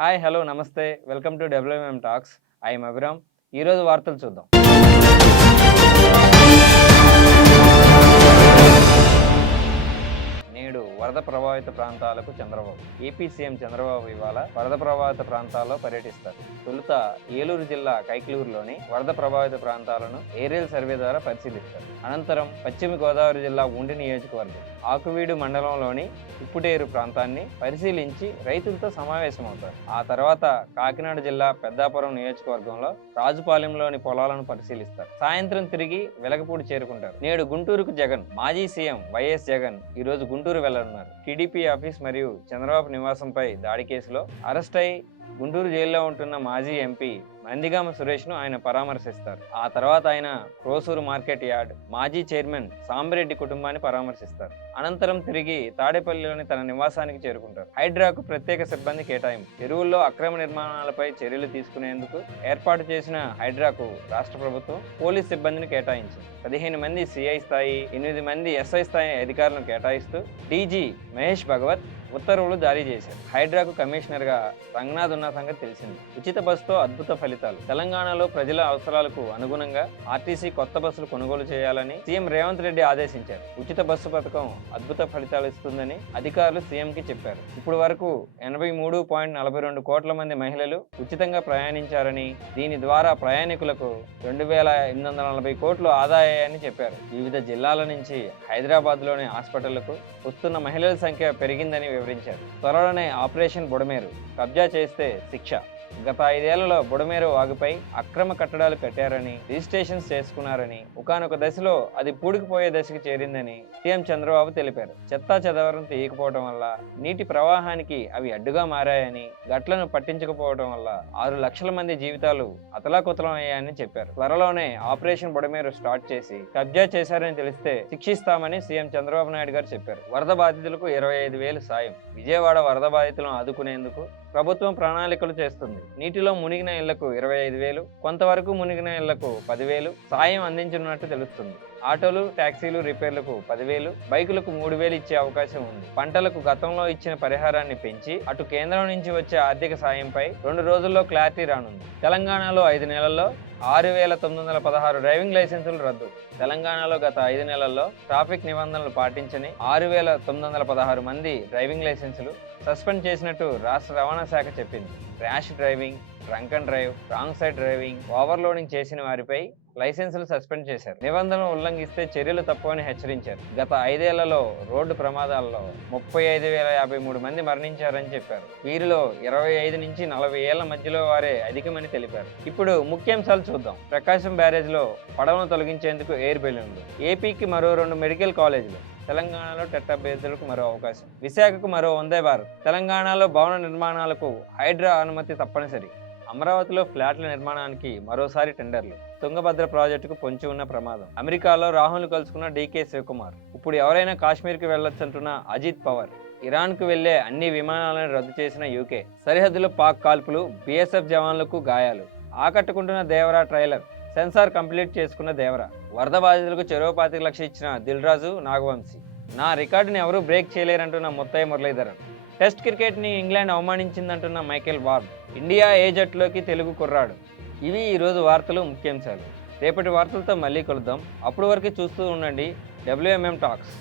Hi, hello, నమస్తే. Welcome to W M M talks. I'm Abhiram. ఈరోజు వార్తలు చూద్దాం. నేడు వరద ప్రభావిత ప్రాంతాలకు చంద్రబాబు. ఏపీ సీఎం చంద్రబాబు ఇవాళ వరద ప్రభావిత ప్రాంతాల్లో పర్యటిస్తారు. తొలుత ఏలూరు జిల్లా కైకలూరులోని వరద ప్రభావిత ప్రాంతాలను ఏరియల్ సర్వే ద్వారా పరిశీలిస్తారు. అనంతరం పశ్చిమ గోదావరి జిల్లా ఉండి నియోజకవర్గం ఆకువీడు మండలంలోని ఉప్పుటేరు ప్రాంతాన్ని పరిశీలించి రైతులతో సమావేశమవుతారు. ఆ తర్వాత కాకినాడ జిల్లా పెద్దాపురం నియోజకవర్గంలో రాజుపాలెంలోని పొలాలను పరిశీలిస్తారు. సాయంత్రం తిరిగి వెలగపూడి చేరుకుంటారు. నేడు గుంటూరుకు జగన్. మాజీ సీఎం వైఎస్ జగన్ ఈరోజు గుంటూరు వెళ్లనున్నారు. టీడీపీ ఆఫీస్ మరియు చంద్రబాబు నివాసంపై దాడి కేసులో అరెస్ట్ అయి గుంటూరు జైల్లో ఉంటున్న మాజీ ఎంపీ నందిగామ సురేష్ను ఆయన పరామర్శిస్తారు. ఆ తర్వాత ఆయన క్రోసూరు మార్కెట్ యార్డ్ మాజీ చైర్మన్ సాంబిరెడ్డి కుటుంబాన్ని పరామర్శిస్తారు. అనంతరం తిరిగి తాడేపల్లిలోని తన నివాసానికి చేరుకుంటారు. హైడ్రాకు ప్రత్యేక సిబ్బంది కేటాయింపు. చెరువుల్లో అక్రమ నిర్మాణాలపై చర్యలు తీసుకునేందుకు ఏర్పాటు చేసిన హైడ్రాకు రాష్ట్ర ప్రభుత్వం పోలీస్ సిబ్బందిని కేటాయించింది. 15 మంది సిఐ స్థాయి, 8 మంది ఎస్ఐ స్థాయి అధికారులను కేటాయిస్తూ డీజీ మహేష్ భగవత్ ఉత్తర్వులు జారీ చేశారు. హైడ్రాకు కమిషనర్ గా రంగనాథ్ ఉన్న సంగతి తెలిసింది. ఉచిత బస్సుతో అద్భుత ఫలితాలు. తెలంగాణలో ప్రజల అవసరాలకు అనుగుణంగా ఆర్టీసీ కొత్త బస్సులు కొనుగోలు చేయాలని సీఎం రేవంత్ రెడ్డి ఆదేశించారు. ఉచిత బస్సు పథకం అద్భుత ఫలితాలు ఇస్తుందని అధికారులు సీఎం కి చెప్పారు. ఇప్పుడు వరకు 83.42 కోట్ల మంది మహిళలు ఉచితంగా ప్రయాణించారని, దీని ద్వారా ప్రయాణికులకు 2,840 కోట్లు ఆదాయాన్ని చెప్పారు. వివిధ జిల్లాల నుంచి హైదరాబాద్ లోని హాస్పిటళ్లకు వస్తున్న మహిళల సంఖ్య పెరిగిందని వివరించారు. త్వరలోనే ఆపరేషన్ బుడమేరు కబ్జా చేస్తే శిక్ష. గత 5 ఏళ్లలో బుడమేరు వాగుపై అక్రమ కట్టడాలు కట్టారని, రిజిస్ట్రేషన్స్ చేసుకున్నారని, ఒకానొక దశలో అది పూడికిపోయే దశకు చేరిందని సీఎం చంద్రబాబు తెలిపారు. చెత్తా చెదవరం తీయకపోవడం వల్ల నీటి ప్రవాహానికి అవి అడ్డుగా మారాయని, గట్లను పట్టించకపోవడం వల్ల 6 లక్షల మంది జీవితాలు అతలాకుతలం అయ్యాయని చెప్పారు. త్వరలోనే ఆపరేషన్ బుడమేరు స్టార్ట్ చేసి కబ్జా చేశారని తెలిస్తే శిక్షిస్తామని సీఎం చంద్రబాబు నాయుడు గారు చెప్పారు. వరద బాధితులకు 25,000 సాయం. విజయవాడ వరద బాధితులను ఆదుకునేందుకు ప్రభుత్వం ప్రణాళికలు చేస్తుంది. నీటిలో మునిగిన ఇళ్లకు 25,000, కొంతవరకు మునిగిన ఇళ్లకు 10,000 సాయం అందించనున్నట్టు తెలుస్తుంది. ఆటోలు, ట్యాక్సీలు రిపేర్లకు 10,000, బైకులకు 3,000 ఇచ్చే అవకాశం ఉంది. పంటలకు గతంలో ఇచ్చిన పరిహారాన్ని పెంచి అటు కేంద్రం నుంచి వచ్చే ఆర్థిక సాయంపై 2 రోజుల్లో క్లారిటీ రానుంది. తెలంగాణలో 5 నెలల్లో 6,916 డ్రైవింగ్ లైసెన్సులు రద్దు. తెలంగాణలో గత 5 నెలల్లో ట్రాఫిక్ నిబంధనలు పాటించని 6,916 మంది డ్రైవింగ్ లైసెన్సులు సస్పెండ్ చేసినట్టు రాష్ట్ర రవాణా శాఖ చెప్పింది. Rash driving, drunk and drive, wrong side driving, overloading చేసిన వారిపై లైసెన్సులు సస్పెండ్ చేశారు. నిబంధనలు ఉల్లంఘిస్తే చర్యలు తప్పవని హెచ్చరించారు. గత 5 ఏళ్లలో రోడ్డు ప్రమాదాల్లో 35,053 మంది మరణించారని చెప్పారు. వీరిలో 25 నుంచి 40 ఏళ్ల మధ్యలో వారే అధికమని తెలిపారు. ఇప్పుడు ముఖ్యాంశాలు చూద్దాం. ప్రకాశం బ్యారేజ్లో పడవను తొలగించేందుకు ఎయిర్ బెలూన్లు. ఏపీకి మరో 2 మెడికల్ కాలేజీలు. తెలంగాణలో టెట్ అభ్యర్థులకు మరో అవకాశం. విశాఖకు మరో వందే భారత్. తెలంగాణలో భవన నిర్మాణాలకు హైడ్రా అనుమతి తప్పనిసరి. అమరావతిలో ఫ్లాట్ల నిర్మాణానికి మరోసారి టెండర్లు. తుంగభద్ర ప్రాజెక్టుకు పొంచి ఉన్న ప్రమాదం. అమెరికాలో రాహుల్ కలుసుకున్న డీకే శివకుమార్. ఇప్పుడు ఎవరైనా కాశ్మీర్కి వెళ్లొచ్చంటున్న అజిత్ పవార్. ఇరాన్కు వెళ్లే అన్ని విమానాలను రద్దు చేసిన యూకే. సరిహద్దులో పాక్ కాల్పులు, బీఎస్ఎఫ్ జవాన్లకు గాయాలు. ఆకట్టుకుంటున్న దేవరా ట్రైలర్. సెన్సార్ కంప్లీట్ చేసుకున్న దేవరా. వరద బాధితులకు చెరో 25 లక్షలు ఇచ్చిన దిల్ రాజు, నాగవంశీ. నా రికార్డుని ఎవరూ బ్రేక్ చేయలేరంటున్న ముత్తయ్య మురళీధరన్. టెస్ట్ క్రికెట్ని ఇంగ్లాండ్ అవమానించిందంటున్న మైకేల్ వార్న్. ఇండియా ఏ జట్టులోకి తెలుగు కుర్రాడు. ఇవి ఈరోజు వార్తలు ముఖ్యాంశాలు. రేపటి వార్తలతో మళ్ళీ కలుద్దాం. అప్పటి వరకు చూస్తూ ఉండండి డబ్ల్యూఎంఎం టాక్స్.